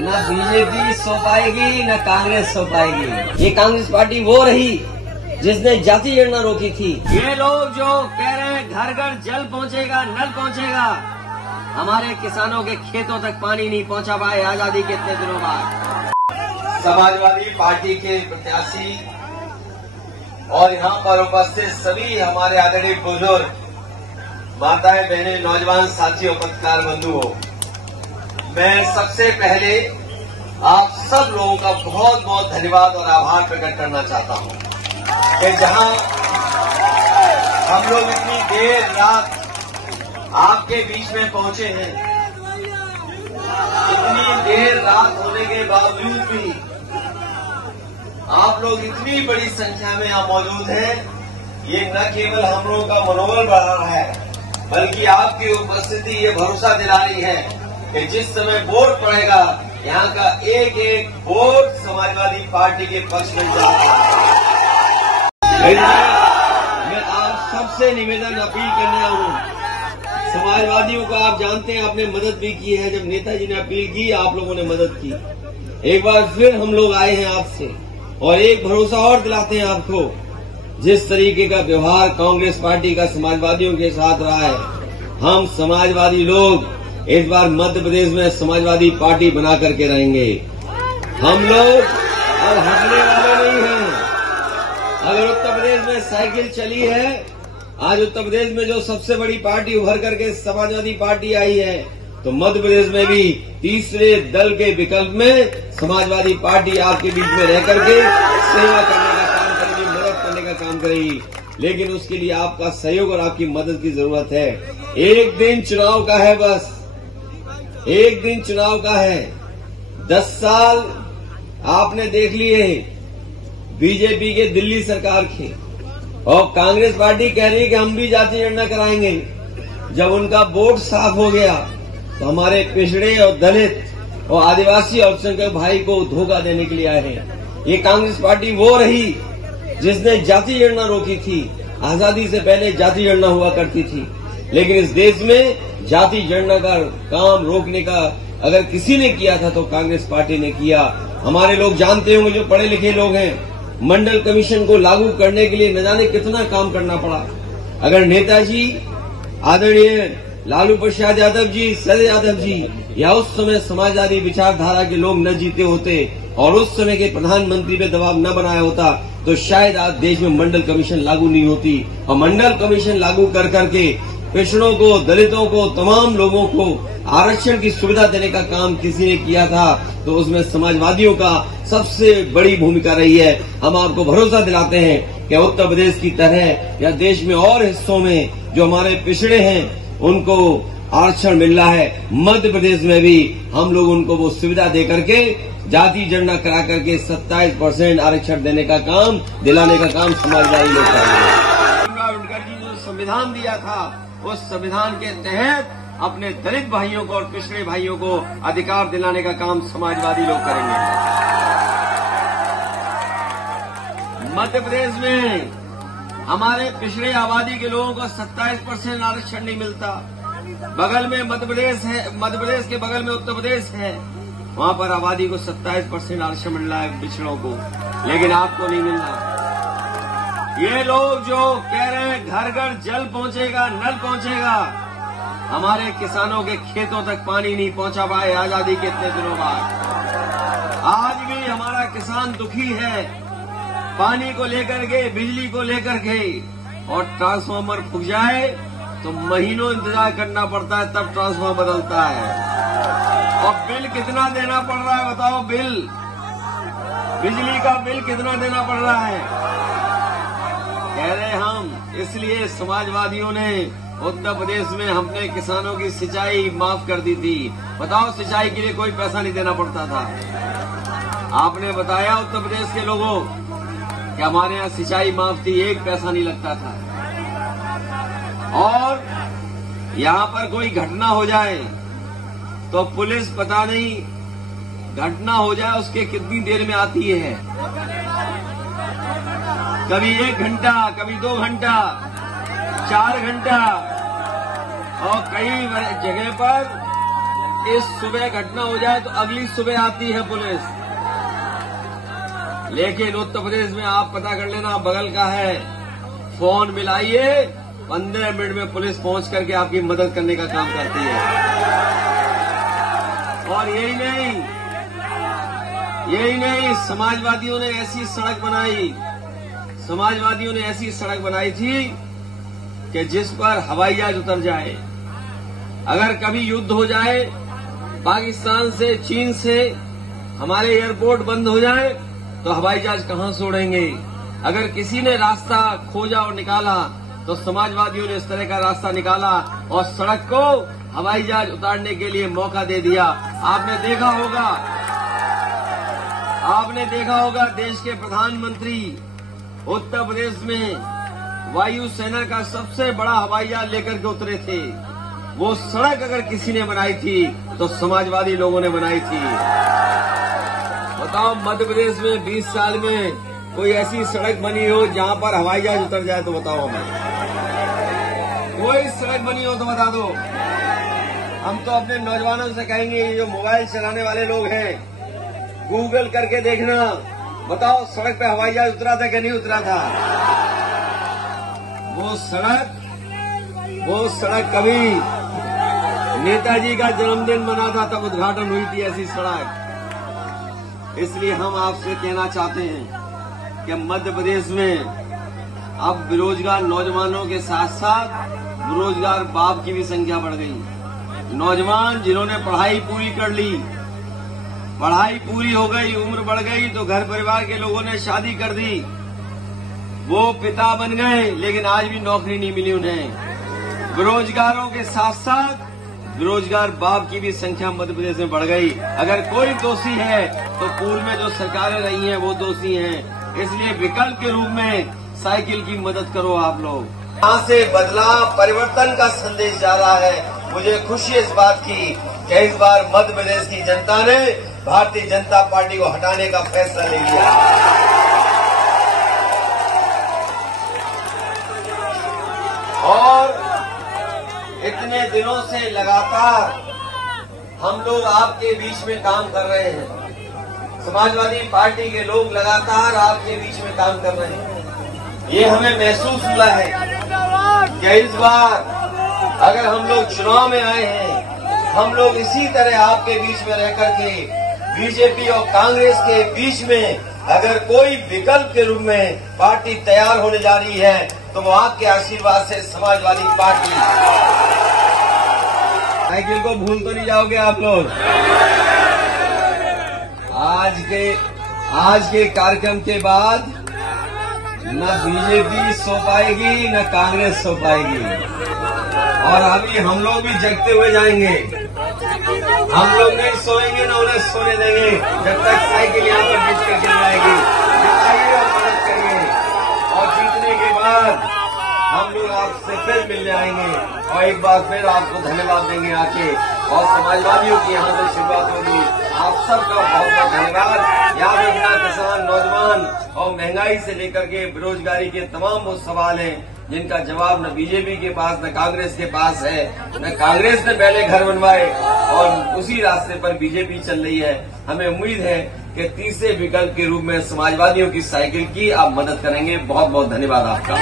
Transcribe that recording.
न बीजेपी सो पाएगी न कांग्रेस सो पाएगी। ये कांग्रेस पार्टी वो रही जिसने जाति जनगणना रोकी थी। ये लोग जो कह रहे हैं घर घर जल पहुंचेगा, नल पहुंचेगा, हमारे किसानों के खेतों तक पानी नहीं पहुंचा पाए आजादी के इतने दिनों बाद। समाजवादी पार्टी के प्रत्याशी और यहाँ पर उपस्थित सभी हमारे आदरणीय बुजुर्ग, माताएं, बहनें, नौजवान साथियों, पत्रकार बंधुओं, मैं सबसे पहले आप सब लोगों का बहुत बहुत धन्यवाद और आभार प्रकट करना चाहता हूं कि जहां हम लोग इतनी देर रात आपके बीच में पहुंचे हैं, इतनी देर रात होने के बावजूद भी आप लोग इतनी बड़ी संख्या में यहाँ मौजूद हैं, ये न केवल हम लोगों का मनोबल बढ़ा रहा है, बल्कि आपकी उपस्थिति ये भरोसा दिला रही है कि जिस समय वोट पड़ेगा, यहाँ का एक एक वोट समाजवादी पार्टी के पक्ष में जाएगा। मैं आप सबसे निवेदन अपील करने आऊँ, समाजवादियों को आप जानते हैं, आपने मदद भी की है। जब नेताजी ने अपील की, आप लोगों ने मदद की। एक बार फिर हम लोग आए हैं आपसे और एक भरोसा और दिलाते हैं आपको, जिस तरीके का व्यवहार कांग्रेस पार्टी का समाजवादियों के साथ रहा है, हम समाजवादी लोग इस बार मध्य प्रदेश में समाजवादी पार्टी बना करके रहेंगे। हम लोग अब हटने वाले नहीं हैं। अगर उत्तर प्रदेश में साइकिल चली है, आज उत्तर प्रदेश में जो सबसे बड़ी पार्टी उभर करके समाजवादी पार्टी आई है, तो मध्य प्रदेश में भी तीसरे दल के विकल्प में समाजवादी पार्टी आपके बीच में रह करके सेवा करने का काम करेगी, मदद करने का काम करेगी। लेकिन उसके लिए आपका सहयोग और आपकी मदद की जरूरत है। एक दिन चुनाव का है, बस एक दिन चुनाव का है। 10 साल आपने देख लिए बीजेपी के, दिल्ली सरकार के, और कांग्रेस पार्टी कह रही है कि हम भी जाति जनगणना कराएंगे। जब उनका वोट साफ हो गया तो हमारे पिछड़े और दलित और आदिवासी अल्पसंख्यक भाई को धोखा देने के लिए आए हैं। ये कांग्रेस पार्टी वो रही जिसने जाति जनगणना रोकी थी। आजादी से पहले जाति जनगणना हुआ करती थी, लेकिन इस देश में जाति जनगणना का काम रोकने का अगर किसी ने किया था तो कांग्रेस पार्टी ने किया। हमारे लोग जानते होंगे, जो पढ़े लिखे लोग हैं, मंडल कमीशन को लागू करने के लिए न जाने कितना काम करना पड़ा। अगर नेताजी आदरणीय लालू प्रसाद यादव जी, शरद यादव जी, या उस समय समाजवादी विचारधारा के लोग न जीते होते और उस समय के प्रधानमंत्री पे दबाव न बनाया होता, तो शायद आज देश में मंडल कमीशन लागू नहीं होती। और मंडल कमीशन लागू कर करके पिछड़ों को, दलितों को, तमाम लोगों को आरक्षण की सुविधा देने का काम किसी ने किया था, तो उसमें समाजवादियों का सबसे बड़ी भूमिका रही है। हम आपको भरोसा दिलाते हैं कि उत्तर प्रदेश की तरह या देश में और हिस्सों में जो हमारे पिछड़े हैं उनको आरक्षण मिल रहा है, मध्य प्रदेश में भी हम लोग उनको वो सुविधा दे करके जाति जनगणना करा करके 27% आरक्षण देने का काम, दिलाने का काम समाजवादी लोग करेंगे। अम्बेडकर जी जो संविधान दिया था, उस संविधान के तहत अपने दलित भाइयों को और पिछड़े भाइयों को अधिकार दिलाने का काम समाजवादी लोग करेंगे। मध्य प्रदेश में हमारे पिछड़े आबादी के लोगों को 27% आरक्षण नहीं मिलता। बगल में मध्य प्रदेश है, मध्य प्रदेश के बगल में उत्तर प्रदेश है, वहां पर आबादी को 27% आरक्षण मिल रहा है पिछड़ों को, लेकिन आपको नहीं मिल रहा। ये लोग जो कह रहे हैं घर घर जल पहुंचेगा, नल पहुंचेगा, हमारे किसानों के खेतों तक पानी नहीं पहुंचा पाए आजादी के इतने दिनों बाद। आज भी हमारा किसान दुखी है, पानी को लेकर के, बिजली को लेकर के, और ट्रांसफार्मर फूक जाए तो महीनों इंतजार करना पड़ता है, तब ट्रांसफार्मर बदलता है। और बिल कितना देना पड़ रहा है बताओ? बिजली का बिल कितना देना पड़ रहा है? कह रहे हम, इसलिए समाजवादियों ने उत्तर प्रदेश में हमने किसानों की सिंचाई माफ कर दी थी। बताओ, सिंचाई के लिए कोई पैसा नहीं देना पड़ता था। आपने बताया उत्तर प्रदेश के लोगों कि हमारे यहाँ सिंचाई माफ थी, 1 पैसा नहीं लगता था। और यहाँ पर कोई घटना हो जाए तो पुलिस, पता नहीं घटना हो जाए उसके कितनी देर में आती है, कभी 1 घंटा, कभी 2 घंटा, 4 घंटा, और कई जगह पर इस सुबह घटना हो जाए तो अगली सुबह आती है पुलिस। लेकिन उत्तर प्रदेश में आप पता कर लेना, बगल का है, फोन मिलाइए, 15 मिनट में पुलिस पहुंच करके आपकी मदद करने का काम करती है। और यही नहीं, समाजवादियों ने ऐसी सड़क बनाई थी कि जिस पर हवाई जहाज उतर जाए। अगर कभी युद्ध हो जाए पाकिस्तान से, चीन से, हमारे एयरपोर्ट बंद हो जाए तो हवाई जहाज कहां से उड़ेंगे। अगर किसी ने रास्ता खोजा और निकाला तो समाजवादियों ने इस तरह का रास्ता निकाला और सड़क को हवाई जहाज उतारने के लिए मौका दे दिया। आपने देखा होगा देश के प्रधानमंत्री उत्तर प्रदेश में वायुसेना का सबसे बड़ा हवाई जहाज लेकर के उतरे थे। वो सड़क अगर किसी ने बनाई थी तो समाजवादी लोगों ने बनाई थी। बताओ, मध्य प्रदेश में 20 साल में कोई ऐसी सड़क बनी हो जहां पर हवाई जहाज उतर जाए तो बताओ हमें। कोई सड़क बनी हो तो बता दो। हम तो अपने नौजवानों से कहेंगे, जो मोबाइल चलाने वाले लोग हैं, गूगल करके देखना, बताओ सड़क पे हवाई जहाज उतरा था कि नहीं उतरा था। वो सड़क कभी नेताजी का जन्मदिन मना था तब उद्घाटन हुई थी ऐसी सड़क। इसलिए हम आपसे कहना चाहते हैं कि मध्य प्रदेश में अब बेरोजगार नौजवानों के साथ साथ बेरोजगार बाप की भी संख्या बढ़ गई। नौजवान जिन्होंने पढ़ाई पूरी कर ली, पढ़ाई पूरी हो गई, उम्र बढ़ गई तो घर परिवार के लोगों ने शादी कर दी, वो पिता बन गए, लेकिन आज भी नौकरी नहीं मिली उन्हें। बेरोजगारों के साथ साथ बेरोजगार बाप की भी संख्या मध्य प्रदेश में बढ़ गई। अगर कोई दोषी है तो पूर्व में जो सरकारें रही हैं वो दोषी हैं। इसलिए विकल्प के रूप में साइकिल की मदद करो आप लोग। यहाँ से बदलाव, परिवर्तन का संदेश जा रहा है। मुझे खुशी इस बात की कि इस बार मध्य प्रदेश की जनता ने भारतीय जनता पार्टी को हटाने का फैसला ले लिया। और इतने दिनों से लगातार हम लोग आपके बीच में काम कर रहे हैं। समाजवादी पार्टी के लोग लगातार आपके बीच में काम कर रहे हैं। ये हमें महसूस हुआ है कि इस बार अगर हम लोग चुनाव में आए हैं, हम लोग इसी तरह आपके बीच में रह करके बीजेपी और कांग्रेस के बीच में अगर कोई विकल्प के रूप में पार्टी तैयार होने जा रही है तो वो आपके आशीर्वाद से समाजवादी पार्टी। साइकिल को भूल तो नहीं जाओगे आप लोग। आज के कार्यक्रम के बाद न बीजेपी सो पाएगी न कांग्रेस सो पाएगी, और अभी हम लोग भी जगते हुए जाएंगे। हम लोग नहीं सोएंगे न उन्हें सोने देंगे जब तक साइकिल यहाँ पर जीत कर चली जाएगी। जिताइए और मदद करिए, और जीतने के बाद हम लोग आपसे फिर मिल जाएंगे और एक बार फिर आपको धन्यवाद देंगे आके, और समाजवादियों की यहाँ से शुरुआत होगी। आप सबका बहुत बहुत धन्यवाद। याद रखना, किसान, नौजवान और महंगाई से लेकर के बेरोजगारी के तमाम वो सवाल हैं जिनका जवाब न बीजेपी के पास न कांग्रेस के पास है। न कांग्रेस ने पहले घर बनवाए और उसी रास्ते पर बीजेपी चल रही है। हमें उम्मीद है कि तीसरे विकल्प के रूप में समाजवादियों की साइकिल की आप मदद करेंगे। बहुत बहुत धन्यवाद आपका।